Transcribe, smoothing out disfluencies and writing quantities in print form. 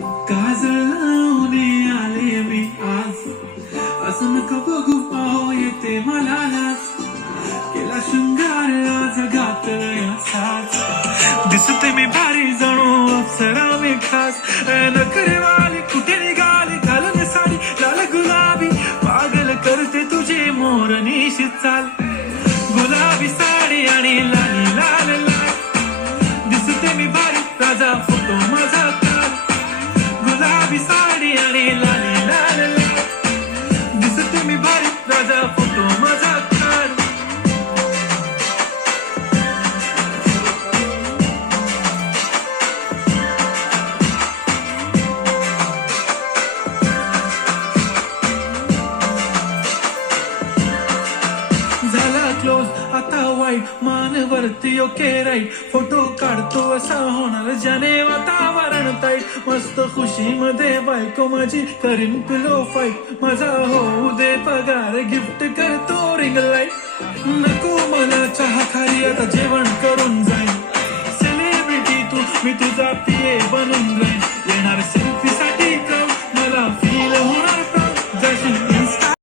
काजळ लावणे आले मी आज, असं नका बघू पाहू येते मला लाज. केला शृंगार आज घातलंय साज, दिसते मी भारी जणू अप्सरा मी खास. नखरे वाली कुठे निघाली घालून साडी लाल गुलाबी, पागल करते तुझे मोरनीशी चाल. गुलाबी साडी आणि लाली लाल लाल, दिसते मी भारी राजा फोटो माझा काढ. गुलाबी साडी आणि लाली लाल लाल, दिसते मी भारी राजा फोटो माझा काढ. झाला क्लोज आता वाईट, मान वरती ओके राईट. फोटो काढतो असा होणार ज्याने वातावरण ताईट. मस्त खुशी मध्ये बायको माझी करीन पिलो फाईट. माझा होऊ दे पगार गिफ्ट करतो रिंग लाईट. नको मला चहा खाली आता जेवण